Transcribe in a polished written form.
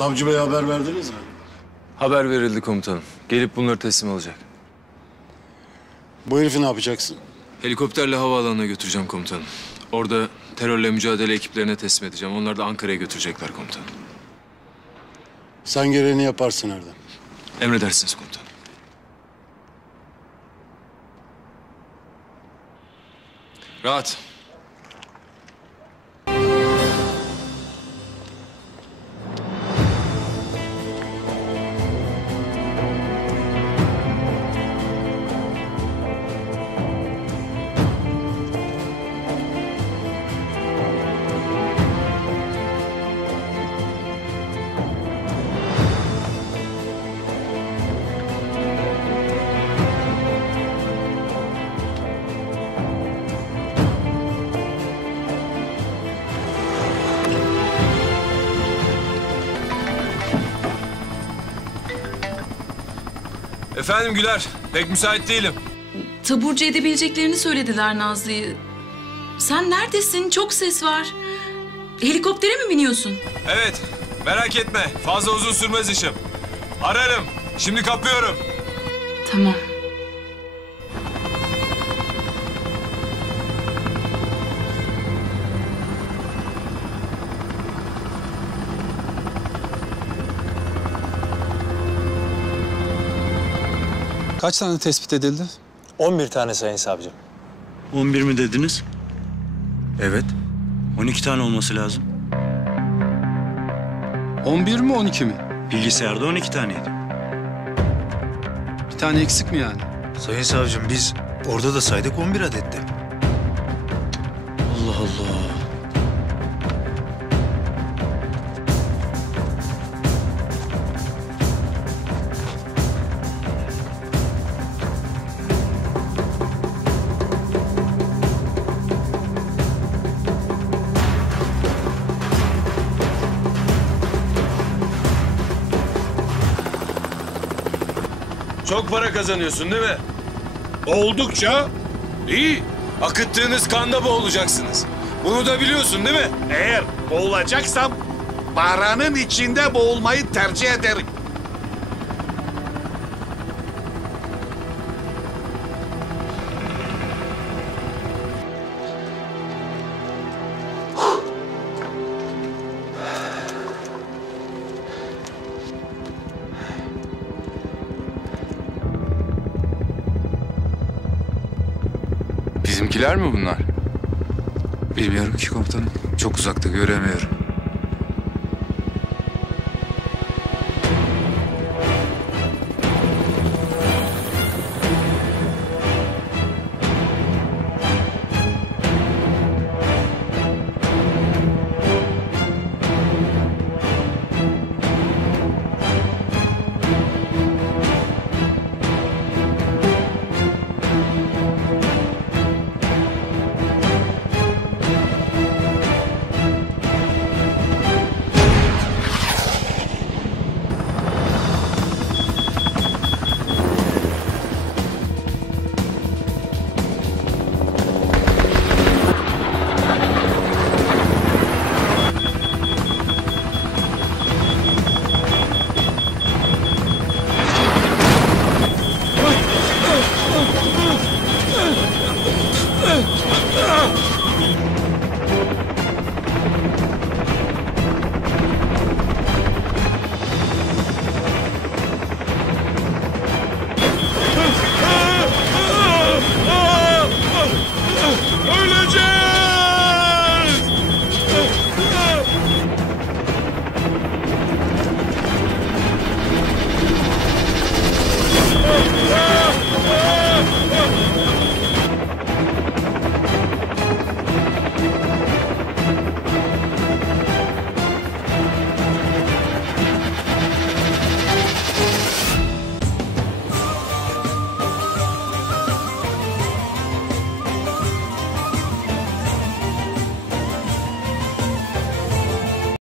Savcı Bey'e haber verdiniz mi? Haber verildi komutanım. Gelip bunları teslim alacak. Bu herifi ne yapacaksın? Helikopterle havaalanına götüreceğim komutanım. Orada terörle mücadele ekiplerine teslim edeceğim. Onları da Ankara'ya götürecekler komutanım. Sen gereğini yaparsın Erdem. Emredersiniz komutanım. Rahat. Efendim Güler, pek müsait değilim. Taburcu edebileceklerini söylediler Nazlı'yı. Sen neredesin? Çok ses var. Helikoptere mi biniyorsun? Evet, merak etme. Fazla uzun sürmez işim. Ararım. Şimdi kapıyorum. Tamam. Kaç tane tespit edildi? 11 tane sayın savcım. 11 mi dediniz? Evet. 12 tane olması lazım. 11 mi 12 mi? Bilgisayarda 12 taneydi. Bir tane eksik mi yani? Sayın savcım biz orada da saydık 11 adetti. Allah Allah. Çok para kazanıyorsun değil mi? Oldukça iyi. Akıttığınız kanda boğulacaksınız. Bunu da biliyorsun değil mi? Eğer boğulacaksam paranın içinde boğulmayı tercih ederim. Bizimkiler mi bunlar? Bilmiyorum ki komutanım. Çok uzakta göremiyorum.